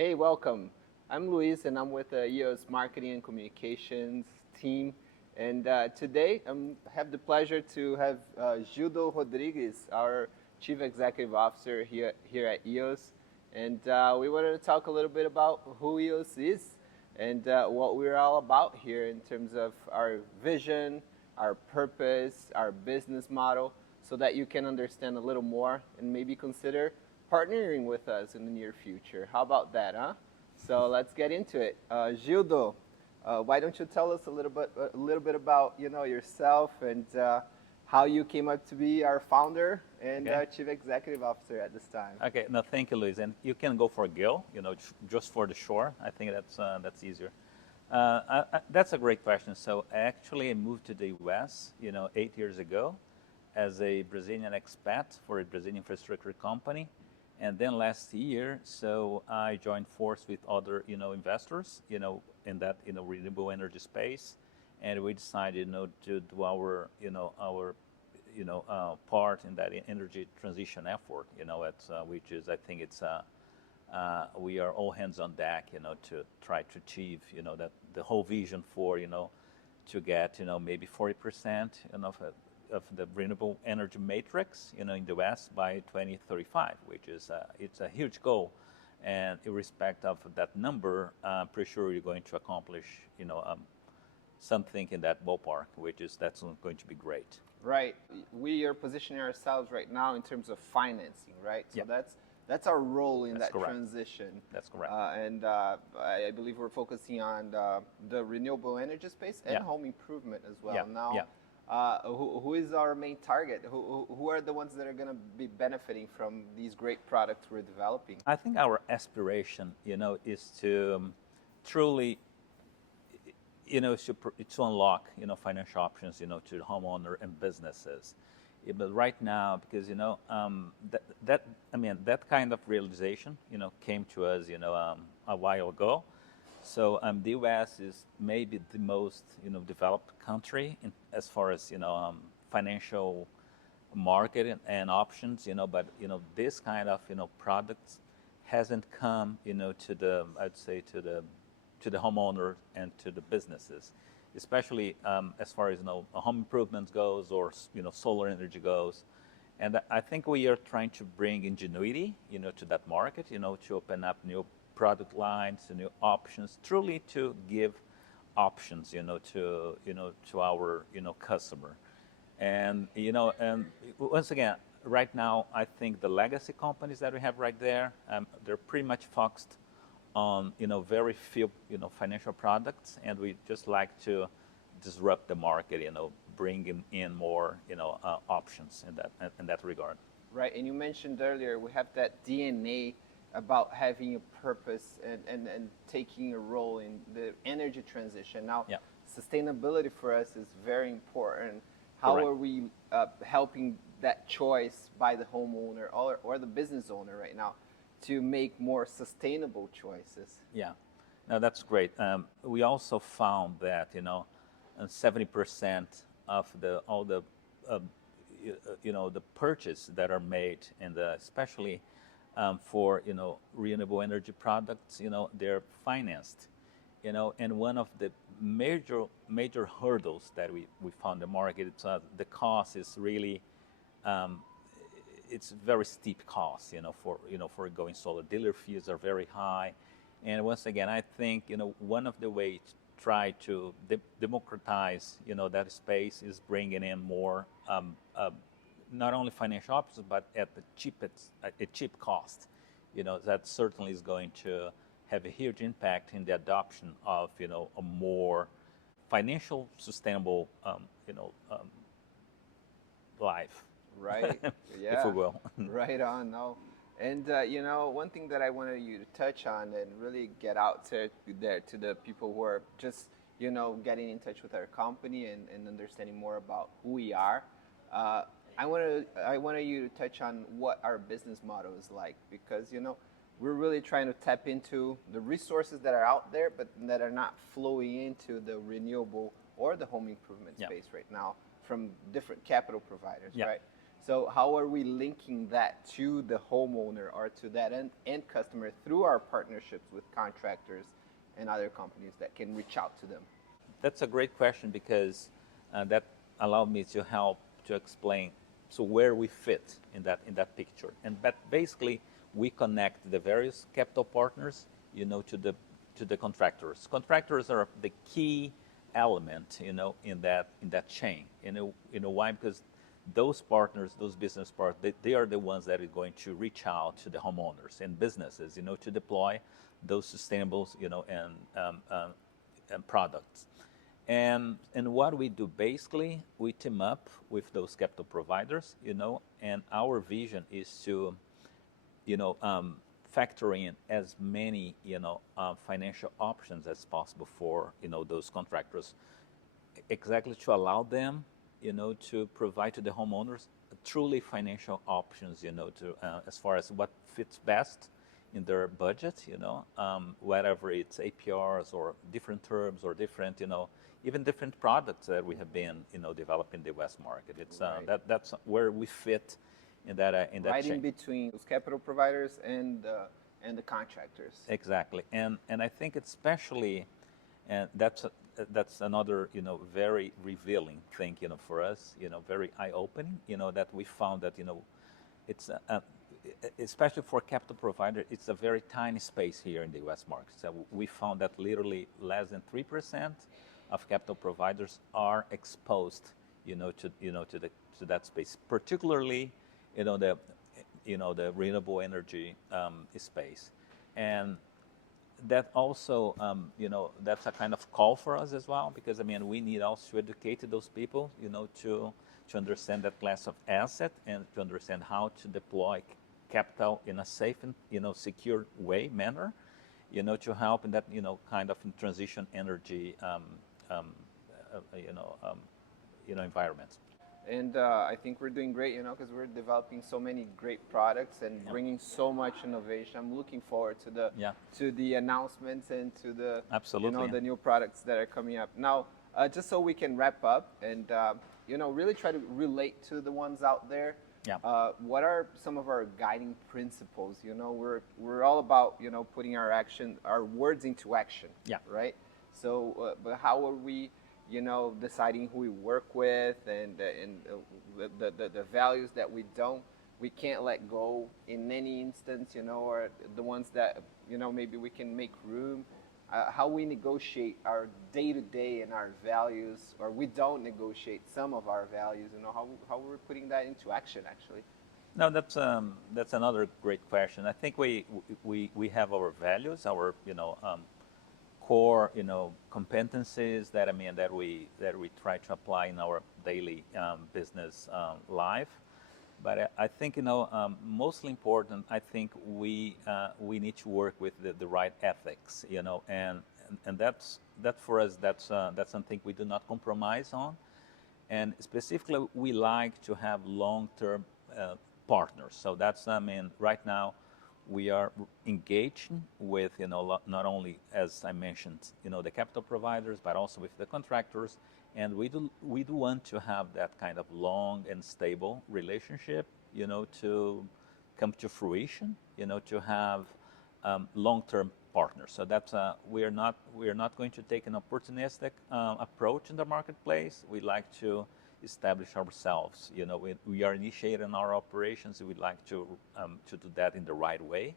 Hey, welcome. I'm Luis, and I'm with the EOS Marketing and Communications team. And today, I have the pleasure to have Gildo Rodrigues, our Chief Executive Officer here at EOS. And we wanted to talk a little bit about who EOS is and what we're all about here in terms of our vision, our purpose, our business model, so that you can understand a little more and maybe consider partnering with us in the near future. How about that, huh? So let's get into it. Gildo, why don't you tell us a little bit about yourself and how you came up to be our founder and chief executive officer at this time? Okay, no, thank you, Luis. And you can go for Gil, just for the short. I think that's easier. That's a great question. So actually, I moved to the U.S., 8 years ago, as a Brazilian expat for a Brazilian infrastructure company. And then last year, so I joined force with other, investors, in that, renewable energy space, and we decided, to do our, part in that energy transition effort, which is, I think it's, we are all hands on deck, to try to achieve, that the whole vision for, to get, maybe 40%, of the renewable energy matrix, in the West by 2035, which is it's a huge goal, and irrespective of that number, I'm pretty sure you're going to accomplish, something in that ballpark, that's going to be great. Right. We are positioning ourselves right now in terms of financing, right? So Yeah. that's our role in that correct. transition. That's correct. And I believe we're focusing on the renewable energy space and Yeah. home improvement as well. Yeah. Now, Yeah. who is our main target? Who are the ones that are going to be benefiting from these great products we're developing? I think our aspiration, is to truly, to unlock, financial options, to the homeowner and businesses. But right now, because that kind of realization, came to us, a while ago. So the U.S. is maybe the most, developed country as far as, financial market and options, but this kind of, products hasn't come, to the, I'd say, to the homeowner and to the businesses, especially as far as home improvements goes, or solar energy goes. And I think we are trying to bring ingenuity, to that market, to open up new product lines, new options, truly to give options, to our, customer. And and once again, right now, I think the legacy companies that we have right there, they're pretty much focused on, very few, financial products, and we just like to disrupt the market, bring in more, options in that regard. Right. And you mentioned earlier we have that DNA about having a purpose and taking a role in the energy transition. Now, Yeah. sustainability for us is very important. How Correct. are we helping that choice by the homeowner or the business owner right now to make more sustainable choices? Yeah, no, that's great. We also found that 70% of all the the purchase that are made, and especially for renewable energy products, they're financed. And one of the major hurdles that we found in the market, it's the cost is really it's very steep cost, for going solar. Dealer fees are very high, and once again, I think one of the ways to try to democratize that space is bringing in more not only financial options, but at a cheap cost. That certainly is going to have a huge impact in the adoption of a more financial sustainable life. Right. Yeah. If we will. Right on. No. And one thing that I wanted you to touch on and really get out to the people who are just getting in touch with our company and understanding more about who we are. I wanted you to touch on what our business model is like, because we're really trying to tap into the resources that are out there, but that are not flowing into the renewable or the home improvement Yeah. space right now from different capital providers, Yeah. right? So how are we linking that to the homeowner or to that end customer through our partnerships with contractors and other companies that can reach out to them? That's a great question because that allowed me to help to explain so where we fit in that picture. And but basically we connect the various capital partners, to the contractors. Contractors are the key element, in that chain. Why? Because those partners, those business partners, they are the ones that are going to reach out to the homeowners and businesses, to deploy those sustainables, and products. And what we do basically, we team up with those capital providers, and our vision is to, factor in as many, financial options as possible for, those contractors, exactly to allow them, to provide to the homeowners truly financial options, to as far as what fits best in their budget, whatever it's APRs or different terms or different, even different products that we have been, developing the West market. It's Right. that's where we fit in that Right chain. in between those capital providers and the contractors. Exactly, and I think especially, and that's another very revealing thing for us, very eye opening, that we found that it's especially for capital provider, it's a very tiny space here in the U.S. market. So we found that literally less than 3% of capital providers are exposed, to that space, particularly, the renewable energy space, and that also, that's a kind of call for us as well, because we need also to educate those people, to understand that class of asset and to understand how to deploy capital in a safe and secure manner, to help in that kind of transition energy environment. And I think we're doing great, because we're developing so many great products and bringing so much innovation. I'm looking forward to the announcements and to the Absolutely. the new products that are coming up. Now, just so we can wrap up and really try to relate to the ones out there. Yeah. What are some of our guiding principles? We're all about putting our words into action. Yeah. Right. So, but how are we? Deciding who we work with and the values that we can't let go in any instance, or the ones that, maybe we can make room, how we negotiate our day-to-day and our values, or we don't negotiate some of our values, how we're putting that into action, actually. No, that's another great question. I think we have our values, our core competencies that we try to apply in our daily business life. But I think mostly important. I think we need to work with the right ethics, and that for us that's something we do not compromise on, and specifically we like to have long-term partners. So that's right now we are engaging with not only, as I mentioned, the capital providers, but also with the contractors, and we do want to have that kind of long and stable relationship, to come to fruition, to have long-term partners. So that's we are not going to take an opportunistic approach in the marketplace. We like to establish ourselves. We are initiating our operations. We'd like to do that in the right way,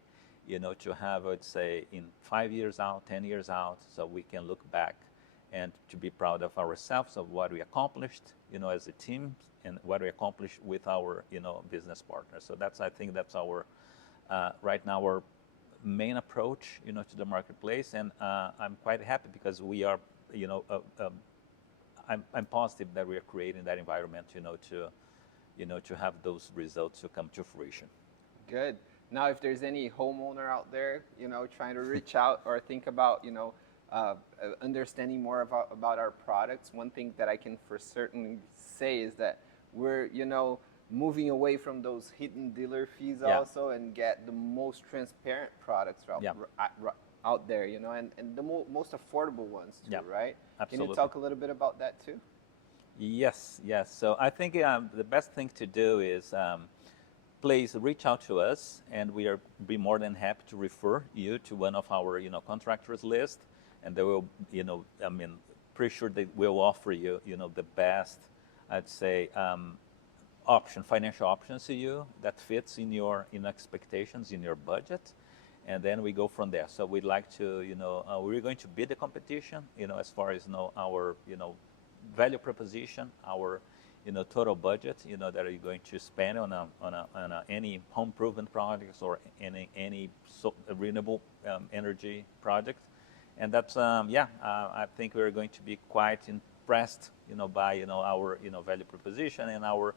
to have, I'd say, in 5 years out, 10 years out, so we can look back and to be proud of ourselves, of what we accomplished, as a team, and what we accomplished with our, business partners. So I think that's our, right now, our main approach, to the marketplace, and I'm quite happy because we are, I'm positive that we are creating that environment, to have those results to come to fruition. Good. Now, if there's any homeowner out there, trying to reach out or think about, understanding more about our products, one thing that I can for certain say is that we're, moving away from those hidden dealer fees also, and get the most transparent products out there, and the most affordable ones too, right? Absolutely. Can you talk a little bit about that too? Yes, yes. So I think the best thing to do is please reach out to us, and we are be more than happy to refer you to one of our contractors list, and they will I mean pretty sure they will offer you the best, I'd say, financial options to you that fits in your expectations, in your budget, and then we go from there. So we'd like to we're going to bid the competition as far as our value proposition, our total budget that you're going to spend on any home improvement projects or any renewable energy project. And that's I think we're going to be quite impressed by our value proposition and our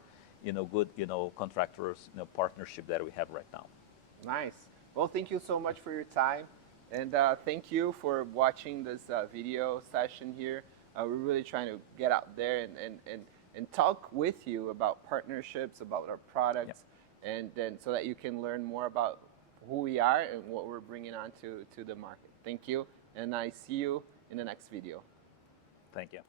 good contractors partnership that we have right now. Nice. Well, thank you so much for your time, and thank you for watching this video session here. We're really trying to get out there and talk with you about partnerships, about our products, and then so that you can learn more about who we are and what we're bringing on to the market. Thank you, and I see you in the next video. Thank you.